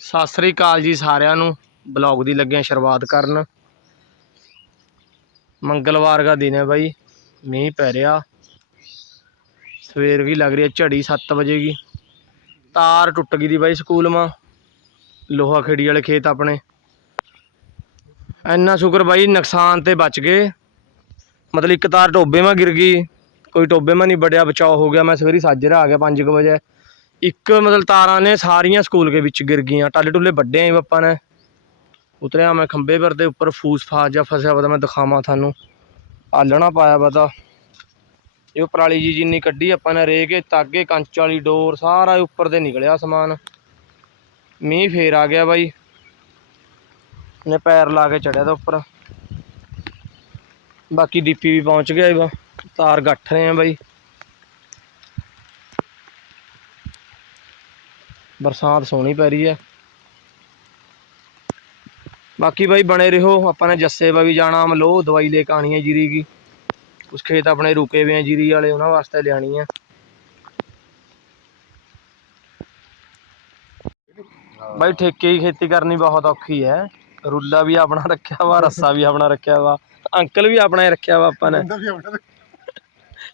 ਸਤਿ ਸ੍ਰੀ ਅਕਾਲ ਜੀ ਸਾਰਿਆਂ ਨੂੰ। ਬਲੌਗ ਦੀ ਲੱਗਿਆ ਸ਼ੁਰੂਆਤ ਕਰਨ। ਮੰਗਲਵਾਰ ਦਾ ਦਿਨ ਹੈ ਬਾਈ। ਮੀਂਹ ਪੈ ਰਿਹਾ। ਸਵੇਰ ਵੀ ਲੱਗ ਰਹੀ ਹੈ ਝੜੀ 7 ਵਜੇ ਕੀ ਤਾਰ ਟੁੱਟ ਗਈ ਦੀ ਬਾਈ ਸਕੂਲ ਮਾਂ ਲੋਹਾ ਖੇੜੀ ਵਾਲੇ ਖੇਤ ਆਪਣੇ। ਇੰਨਾ ਸ਼ੁਕਰ ਬਾਈ ਨੁਕਸਾਨ ਤੇ ਬਚ ਗਏ। ਮਤਲਬ ਇੱਕ ਤਾਰ ਟੋਬੇ ਮਾਂ ਗਿਰ ਗਈ। ਕੋਈ ਟੋਬੇ ਮਾਂ ਨਹੀਂ ਬੜਿਆ ਬਚਾਓ ਹੋ ਗਿਆ। ਮੈਂ ਸਵੇਰੀ ਸਾਜਰਾ ਆ ਗਿਆ 5 ਵਜੇ। ਇੱਕ ਮਤਲਬ ਤਾਰਾਂ ਨੇ ਸਾਰੀਆਂ ਸਕੂਲ ਦੇ ਵਿੱਚ ਗਿਰ ਗਈਆਂ। ਟਾਲੇ ਟੁੱਲੇ ਵੱਡੇ ਆਂ ਪਾਪਾ ਨੇ। ਉਤਰਿਆ ਮੈਂ ਖੰਬੇ ਪਰ ਦੇ ਉੱਪਰ ਫੂਸ ਫਾਸ ਜਾਂ ਫਸਿਆ ਵਾ ਮੈਂ ਦਿਖਾਵਾਂ ਤੁਹਾਨੂੰ। ਆਲਣਾ ਪਾਇਆ ਵਾ ਇਹ ਪਰਾਲੀ ਜੀ ਜਿੰਨੀ ਕੱਢੀ ਆਪਾਂ ਨੇ ਰੇਕੇ ਤਾਗੇ ਕੰਚ ਵਾਲੀ ਡੋਰ, ਸਾਰਾ ਉੱਪਰ ਦੇ ਨਿਕਲਿਆ ਸਮਾਨ। ਮੀਂਹ ਫੇਰ ਆ ਗਿਆ ਬਾਈ। ਨੇ ਪੈਰ ਲਾ ਕੇ ਚੜਿਆ ਤਾਂ ਉੱਪਰ। ਬਾਕੀ ਡੀਪੀ ਵੀ ਪਹੁੰਚ ਗਿਆ ਵਾ। ਤਾਰ ਗੱਠ ਰਹੇ ਆ ਬਾਈ। ਬਰਸਾਤ ਸੋਹਣੀ ਪੈ ਰਹੀ ਹੈ। ਬਾਕੀ ਬਾਈ ਬਣੇ ਰਹੋ ਆਪਾਂ ਨੇ ਜੱਸੇ ਵਾ ਵੀ ਜਾਣਾ ਮਲੋ ਦਵਾਈ ਲੈ ਕੇ ਆਣੀ ਹੈ ਜੀਰੀ ਕੀ ਕੁਛ ਖੇਤ ਆਪਣੇ ਰੁਕੇ ਹੋਏ ਆ ਜੀਰੀ ਵਾਲੇ ਉਹਨਾਂ ਵਾਸਤੇ ਲਿਆਣੀ ਹੈ। ਬਾਈ ਠੇਕੇ ਦੀ ਖੇਤੀ ਕਰਨੀ ਬਹੁਤ ਔਖੀ ਹੈ। ਰੁੱਲਾ ਵੀ ਆਪਣਾ ਰੱਖਿਆ ਵਾ ਰੱਸਾ ਵੀ ਆਪਣਾ ਰੱਖਿਆ ਵਾ ਅੰਕਲ ਵੀ ਆਪਣਾ ਹੀ ਰੱਖਿਆ ਵਾ ਆਪਾਂ ਨੇ।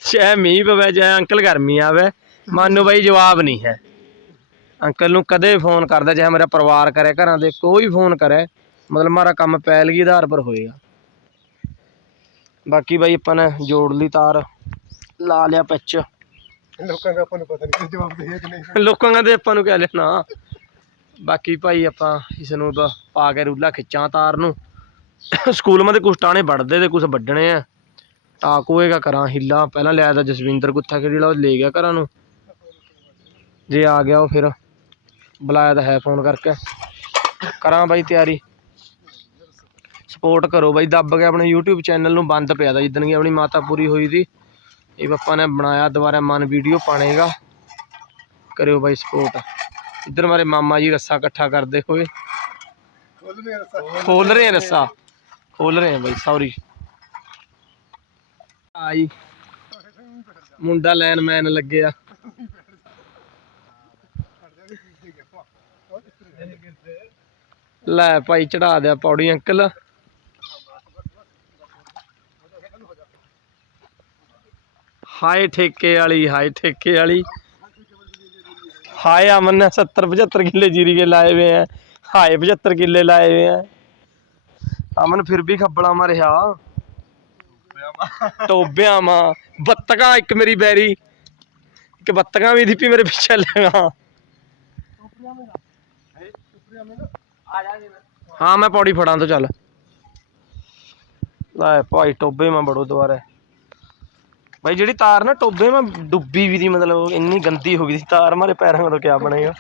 ਚਾਹੇ ਮੀਂਹ ਪਵੇ ਚਾਹੇ ਅੰਕਲ ਗਰਮੀ ਆਵੇ ਮਨ ਬਾਈ ਜਵਾਬ ਨਹੀਂ ਹੈ। ਅੰਕਲ ਨੂੰ ਕਦੇ ਫੋਨ ਕਰਦਾ ਚਾਹੇ ਮੇਰਾ ਪਰਿਵਾਰ ਕਰੇ ਘਰਾਂ ਦੇ ਕੋਈ ਫੋਨ ਕਰੇ ਮਤਲਬ ਮਾਰਾ ਕੰਮ ਪੈਲਗੀ ਆਧਾਰ ਪਰ ਹੋਏਗਾ। ਬਾਕੀ ਬਾਈ ਆਪਾਂ ਨੇ ਜੋੜ ਲਈ ਤਾਰ ਲਾ ਲਿਆ ਪਿੱਚ। ਲੋਕਾਂ ਦਾ ਆਪਾਂ ਨੂੰ ਪਤਾ ਨਹੀਂ ਜਵਾਬ ਦੇ ਕਿ ਨਹੀਂ। ਲੋਕਾਂ ਦੇ ਆਪਾਂ ਨੂੰ ਕਹਿ ਲੈਣਾ। ਬਾਕੀ ਭਾਈ ਆਪਾਂ ਇਸ ਨੂੰ ਪਾ ਕੇ ਰੂਲਾ ਖਿੱਚਾਂ ਤਾਰ ਨੂੰ। ਸਕੂਲ ਮਾ ਦੇ ਕੁਛ ਟਾਣੇ ਵੱਢਦੇ ਤੇ ਕੁਛ ਵੱਢਣੇ ਆ। ਟਾਕ ਹੋਏਗਾ ਕਰਾਂ ਹਿੱਲਾ ਪਹਿਲਾਂ ਲਿਆ ਤਾਂ ਜਸਵਿੰਦਰ ਗੁੱਥਾ ਖੇੜੀ ਵਾਲਾ ਉਹ ਲੈ ਗਿਆ ਘਰਾਂ ਨੂੰ। ਜੇ ਆ ਗਿਆ ਉਹ ਫਿਰ। ਬੁਲਾਇਆ ਤਾਂ ਹੈ ਫੋਨ ਕਰਕੇ। ਕਰਾਂ ਬਾਈ ਤਿਆਰੀ। ਸਪੋਰਟ ਕਰੋ ਬਾਈ ਦੱਬ ਕੇ ਆਪਣੇ YouTube ਚੈਨਲ ਨੂੰ ਬੰਦ ਪਿਆ ਦਾ ਜਿੱਦਣ ਕੀ ਆਪਣੀ ਮਾਤਾ ਪੂਰੀ ਹੋਈ ਸੀ। ਇਹ ਪਾਪਾ ਨੇ ਬਣਾਇਆ ਦੁਬਾਰਾ ਮਨ ਵੀਡੀਓ ਪਾਣੇਗਾ। ਕਰਿਓ ਬਾਈ ਸਪੋਰਟ ਇੱਧਰ ਮਾਰੇ ਮਾਮਾ ਜੀ ਰੱਸਾ ਇਕੱਠਾ ਕਰਦੇ ਹੋਏ। ਖੋਲ ਰਹੇ ਆ ਰੱਸਾ। ਖੋਲ ਰਹੇ ਆ ਬਾਈ ਸੌਰੀ ਆਈ। ਮੁੰਡਾ ਲੈਨ ਮੈਨ ਲੱਗਿਆ। ਲੈ ਭਾਈ, ਚੜਾ ਦਿਆ ਪੌੜੀ ਅੰਕਲ। ਹਾਏ ਠੇਕੇ ਵਾਲੀ, ਹਾਏ ਠੇਕੇ ਵਾਲੀ। ਹਾਏ ਅਮਨ ਨੇ 70 75 ਕਿੱਲੇ ਜੀਰੀ ਕੇ ਲਾਏ ਹੋਏ ਆ। ਹਾਏ 75 ਕਿੱਲੇ ਲਾਏ ਹੋਏ ਆ। ਅਮਨ ਫਿਰ ਵੀ ਖੱਬਲਾ ਮਾਰਿਆ। ਟੋਬਿਆਂ ਮਾ ਬੱਤਕਾਂ, ਇੱਕ ਮੇਰੀ ਬੈਰੀ। ਇੱਕ ਬੱਤਕਾਂ ਵੀ ਦੀਪੀ ਮੇਰੇ ਪਿੱਛੇ ਲਗਾ ਹਾਂ, ਮੈਂ ਪੌੜੀ ਫੜਾਂ ਤੋਂ ਚੱਲ। ਲੈ ਭਾਈ ਟੋਬੇ ਮੈਂ ਬੜੋ ਦੁਆਰੇ ਭਾਈ, ਜਿਹੜੀ ਤਾਰ ਨਾ ਟੋਬੇ ਮੈਂ ਡੁੱਬੀ ਵੀ ਦੀ, ਮਤਲਬ ਇੰਨੀ ਗੰਦੀ ਹੋ ਗਈ ਸੀ, ਤਾਰ ਮਾਰੇ ਪੈਰਾਂ ਤੋਂ ਕਿਆ ਬਣੇਗਾ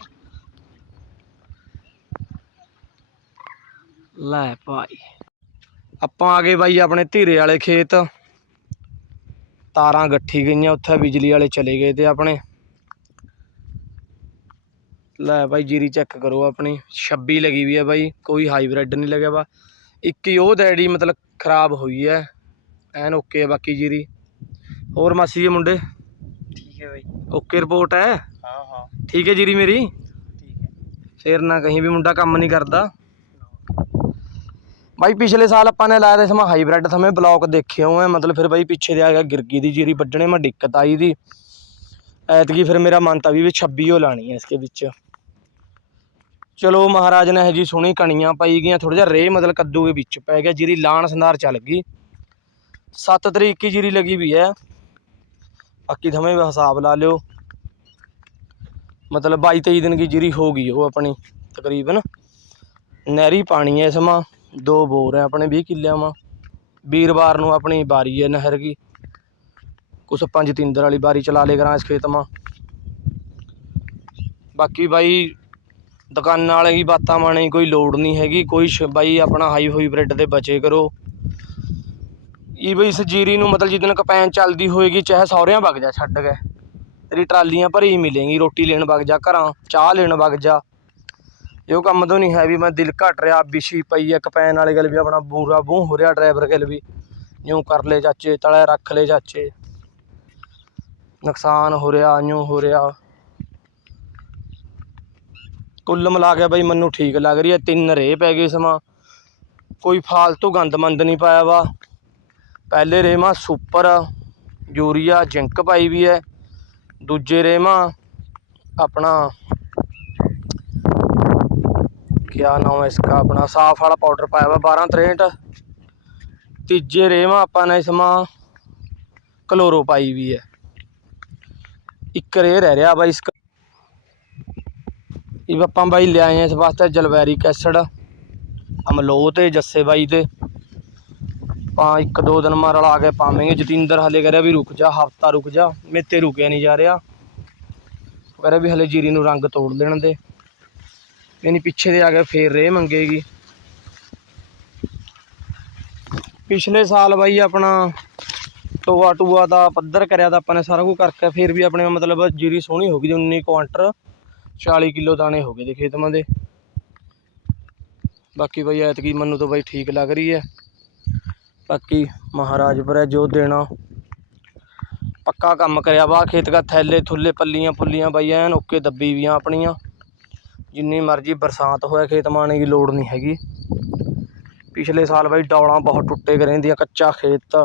ਲੈ ਭਾਈ, ਆਪਾਂ ਆ ਗਏ ਬਾਈ ਆਪਣੇ ਧੀਰੇ ਵਾਲੇ ਖੇਤ। ਤਾਰਾਂ ਗੱਠੀ ਗਈਆਂ, ਉੱਥੇ ਬਿਜਲੀ ਵਾਲੇ ਚਲੇ ਗਏ ਤੇ ਆਪਣੇ। ਲੈ ਬਾਈ ਜੀਰੀ ਚੈੱਕ ਕਰੋ ਆਪਣੀ 26 ਲੱਗੀ ਵੀ ਹੈ ਬਾਈ ਕੋਈ ਹਾਈਬ੍ਰਿਡ ਨਹੀਂ ਲੱਗਿਆ ਵਾ। ਇੱਕ ਹੀ ਉਹ ਡੈਡੀ ਮਤਲਬ ਖਰਾਬ ਹੋਈ ਹੈ ਐਨ ਓਕੇ ਹੈ ਬਾਕੀ ਜੀਰੀ। ਹੋਰ ਮਾਸੀ ਜੀ ਮੁੰਡੇ? ਠੀਕ ਹੈ ਬਾਈ। ਓਕੇ ਰਿਪੋਰਟ ਹੈ? ਹਾਂ ਹਾਂ। ਠੀਕ ਹੈ ਜੀਰੀ ਮੇਰੀ? ਠੀਕ ਹੈ। ਫੇਰ ਨਾ ਕਹੀਂ ਵੀ ਮੁੰਡਾ ਕੰਮ ਨਹੀਂ ਕਰਦਾ। ਬਾਈ ਪਿਛਲੇ ਸਾਲ ਆਪਾਂ ਨੇ ਲਾਇਆ ਤੇ ਸਮਾਂ ਹਾਈਬ੍ਰਿਡ ਸਮੇਂ ਬਲੌਕ ਦੇਖੇ ਹੋਏ ਮਤਲਬ ਫਿਰ ਬਾਈ ਪਿੱਛੇ ਦੇ ਆ ਗਿਆ ਗਿਰਗੀ ਦੀ ਜੀਰੀ ਵੱਢਣੇ ਮੈਂ ਦਿੱਕਤ ਆਈ ਦੀ। ਐਤਕੀ ਫਿਰ ਮੇਰਾ ਮਨ ਤਾਂ ਵੀ ਵੀ 26 ਹੋ ਲਾਣੀ ਹੈ ਇਸਕੇ ਵਿੱਚ। ਚਲੋ ਮਹਾਰਾਜ ਨੇ ਇਹ ਜੀ ਸੁਣੀ ਕਣੀਆਂ ਪਾਈ ਗਈਆਂ ਥੋੜਾ ਜਿਹਾ ਰੇ ਮਤਲਬ ਕੱਦੂ ਦੇ ਵਿੱਚ ਪੈ ਗਿਆ ਜੀਰੀ ਲਾਣ ਸੰਧਾਰ ਚੱਲ ਗਈ। 7 ਤਰੀਕ ਕੀ ਜੀਰੀ ਲੱਗੀ ਵੀ ਹੈ। ਬਾਕੀ ਥਮੇ ਵੀ ਹਿਸਾਬ ਲਾ ਲਿਓ। ਮਤਲਬ 22 23 ਦਿਨ ਕੀ ਜੀਰੀ ਹੋ ਗਈ ਉਹ ਆਪਣੀ, ਤਕਰੀਬਨ। ਨਹਿਰੀ ਪਾਣੀ ਹੈ ਇਸਮਾ ਦੋ ਬੋਰ ਹੈ ਆਪਣੇ 20 ਕਿੱਲਿਆਂ ਮਾ। ਵੀਰਵਾਰ ਨੂੰ ਆਪਣੀ ਬਾਰੀ ਹੈ ਨਹਿਰ ਕੀ ਕੁਛ ਪੰਜ ਤਿੰਦਰ ਵਾਲੀ ਬਾਰੀ ਚਲਾ ਲੇ ਕਰਾਂ ਇਸ ਖੇਤ ਮਾ। ਬਾਕੀ ਬਾਈ ਦੁਕਾਨਾਂ ਵਾਲੇ ਹੀ ਬਾਤਾਂ ਮਾਣੇ ਕੋਈ ਲੋੜ ਨਹੀਂ ਹੈਗੀ, ਕੋਈ ਸ਼- ਬਾਈ ਆਪਣਾ ਹਾਈ ਹੋਈ ਬ੍ਰੈਡ ਦੇ ਬਚੇ ਕਰੋ। ਇਹ ਬਈ ਇਸ ਜੀਰੀ ਨੂੰ ਮਤਲਬ ਜਿੱਦਣ ਕਪੈਨ ਚੱਲਦੀ ਹੋਏਗੀ, ਚਾਹੇ ਸਹੁਰਿਆਂ ਵਗ ਜਾ ਛੱਡ ਕੇ, ਤੇਰੀ ਟਰਾਲੀਆਂ ਭਰੀ ਮਿਲੇਗੀ, ਰੋਟੀ ਲੈਣ ਵਗ ਜਾ ਘਰਾਂ, ਚਾਹ ਲੈਣ ਵਗ ਜਾ। ਇਹ ਕੰਮ ਤੋਂ ਨਹੀਂ ਹੈ ਵੀ ਮੈਂ ਦਿਲ ਘਟ ਰਿਹਾ, ਬਿਸ਼ੀ ਪਈ ਆ, ਕਪੈਨ ਵਾਲੇ ਗੱਲ ਵੀ ਆਪਣਾ ਬੂਰਾ ਬੂਹ ਹੋ ਰਿਹਾ ਡਰਾਈਵਰ ਗੱਲ ਵੀ। ਜਿਉਂ ਕਰ ਲੈ ਚਾਚੇ, ਤਲੇ ਰੱਖ ਲੈ ਚਾਚੇ। ਨੁਕਸਾਨ ਹੋ ਰਿਹਾ, ਇਉਂ ਹੋ ਰਿਹਾ। ਕੁੱਲ ਮਿਲਾ ਕੇ ਬਾਈ ਮੈਨੂੰ ਠੀਕ ਲੱਗ ਰਹੀ ਹੈ, ਤਿੰਨ ਰੇ ਪੈ ਗਏ ਸਮਾਂ। ਕੋਈ ਫਾਲਤੂ ਗੰਦਮੰਦ ਨਹੀਂ ਪਾਇਆ ਵਾ। ਪਹਿਲੇ ਰੇਮਾ ਸੁਪਰ, ਯੂਰੀਆ, ਜਿੰਕ ਪਾਈ ਵੀ ਹੈ। ਦੂਜੇ ਰੇਮਾ ਆਪਣਾ ਕਿਆ ਨਾਮ ਹੈ ਇਸਕਾ, ਆਪਣਾ ਸਾਫ਼ ਵਾਲਾ ਪਾਊਡਰ ਪਾਇਆ ਵਾ 12 63 ਤੀਜੇ ਰੇਮਾ ਆਪਾਂ ਨੇ ਇਸਮਾ ਕਲੋਰੋ ਪਾਈ ਵੀ ਹੈ। ਇੱਕ ਰੇ ਰਹਿ ਰਿਹਾ ਬਾਈ ਇਸ ਇਹ ਆਪਾਂ ਬਾਈ ਲਿਆਏ ਆ ਇਸ ਵਾਸਤੇ ਜਲਵੈਰਿਕ ਐਸਿਡ ਅਮਲੋ ਤੇ ਜੱਸੇ ਬਾਈ ਤੇ। ਆਪਾਂ ਇੱਕ ਦੋ ਦਿਨ ਮਾਰ ਰਲਾ ਕੇ ਪਾਵਾਂਗੇ। ਜਤਿੰਦਰ ਹਲੇ ਰਿਹਾ ਵੀ ਰੁਕ ਜਾ, ਹਫਤਾ ਰੁਕ ਜਾ, ਮੇਤੇ ਰੁਕਿਆ ਨਹੀਂ ਜਾ ਰਿਹਾ। ਉਹ ਕਹਿ ਰਿਹਾ ਵੀ ਹਲੇ ਜੀਰੀ ਨੂੰ ਰੰਗ ਤੋੜ ਲੈਣ ਦੇ। ਯਾਨੀ ਪਿੱਛੇ ਦੇ ਆ ਕੇ ਫੇਰ ਰੇ ਮੰਗੇਗੀ। ਪਿਛਲੇ ਸਾਲ ਬਾਈ ਆਪਣਾ ਟੋਆ ਟੂਆ ਦਾ, ਪੱਧਰ ਕਰਿਆ ਤਾਂ ਆਪਾਂ ਨੇ ਸਾਰਾ ਕੁਝ ਕਰਕੇ ਫਿਰ ਵੀ ਆਪਣੇ ਮਤਲਬ ਜੀਰੀ ਸੋਹਣੀ ਹੋ ਗਈ ਜੀ 19 ਕੁਆਂਟਰ 40 ਕਿਲੋ ਦਾਣੇ ਹੋ ਗਏ ਦੇ ਖੇਤਮਾਂ ਦੇ। ਬਾਕੀ ਬਾਈ ਐਤਕੀ ਮੈਨੂੰ ਤਾਂ ਬਾਈ ਠੀਕ ਲੱਗ ਰਹੀ ਹੈ। ਬਾਕੀ ਮਹਾਰਾਜ ਪਰ ਹੈ ਜੋ ਦੇਣਾ। ਪੱਕਾ ਕੰਮ ਕਰਿਆ ਵਾ, ਖੇਤ ਦਾ ਥੈਲੇ, ਥੁੱਲੇ, ਪੱਲੀਆਂ, ਪੁੱਲੀਆਂ ਬਾਈ ਐਨ ਓਕੇ ਦੱਬੀ ਵੀਆਂ ਆਪਣੀਆਂ। ਜਿੰਨੀ ਮਰਜ਼ੀ ਬਰਸਾਤ ਹੋਇਆ ਖੇਤ ਮਾਣੇ ਦੀ ਲੋੜ ਨਹੀਂ ਹੈਗੀ। ਪਿਛਲੇ ਸਾਲ ਬਾਈ ਡੌਲਾਂ ਬਹੁਤ ਟੁੱਟੇ ਕਰ ਰਹਿੰਦੀਆਂ, ਕੱਚਾ ਖੇਤ।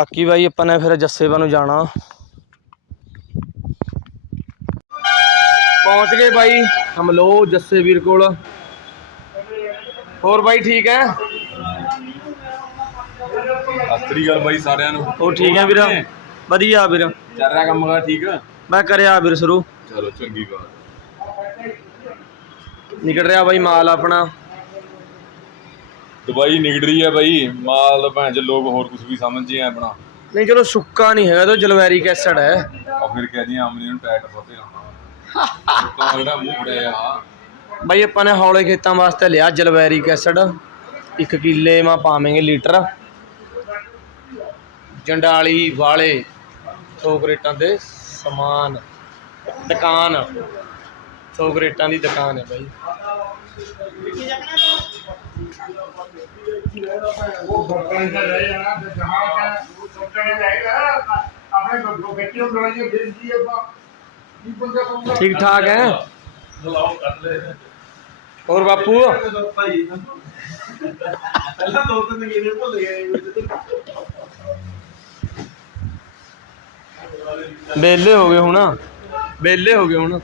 ਬਾਕੀ ਬਾਈ ਆਪਾਂ ਨੇ ਫਿਰ ਜੱਸੇਬਾ ਨੂੰ ਜਾਣਾ। ਪਹੁੰਚ ਗਏ ਬਾਈ ਹਮਲੋ ਜੱਸੇ ਵੀਰ ਕੋਲ। ਹੋਰ ਬਾਈ ਠੀਕ ਹੈ? ਸਤਿ ਸ੍ਰੀ ਅਕਾਲ ਬਾਈ ਸਾਰਿਆਂ ਨੂੰ। ਉਹ ਠੀਕ ਹੈ ਵੀਰ? ਵਧੀਆ ਵੀਰ। ਚੱਲ ਰਿਹਾ ਕੰਮ ਕਰ ਠੀਕ? ਮੈਂ ਕਰਿਆ ਵੀਰ ਸ਼ੁਰੂ। ਚਲੋ ਚੰਗੀ ਗੱਲ। ਨਿਕਲ ਰਿਹਾ ਬਾਈ ਮਾਲ ਆਪਣਾ। ਨਿਕਲ ਰਹੀ ਹੈ ਬਾਈ। ਮਾਲ ਭੈਣ ਚ ਲੋਕ ਹੋਰ ਕੁਝ ਵੀ ਸਮਝਦੇ ਆ ਆਪਣਾ। ਨਹੀਂ ਚਲੋ ਸੁੱਕਾ ਨਹੀਂ ਹੈਗਾ ਤਾਂ ਜਲਵੈਰਿਕ ਐਸਿਡ ਹੈ। ਆ ਫਿਰ ਕਹਿੰਦੀ ਆਮਨੀ ਨੂੰ ਟਾਇਟ ਫੱਤੇ ਰਹਿਣਾ ਲੋਕਾਂ ਜਿਹੜਾ ਮੂੰਹ ਫੜਿਆ ਆ। ਬਾਈ ਆਪਾਂ ਨੇ ਹੌਲੇ ਖੇਤਾਂ ਵਾਸਤੇ ਲਿਆ ਜਲਵੈਰਿਕ ਐਸਿਡ ਇੱਕ ਕਿੱਲੇ ਮਾ ਪਾਵਾਂਗੇ ਲੀਟਰ। ਜੰਡਾਲੀ ਵਾਲੇ ਥੋਕ ਰੇਟਾਂ ਦੇ ਸਮਾਨ। ਦੁਕਾਨ। ਥੋਕ ਰੇਟਾਂ ਦੀ ਦੁਕਾਨ ਹੈ ਬਾਈ। ठीक ठाक है? और बापू? बेले हो गए हूँ वेले बेले हो गए हूँ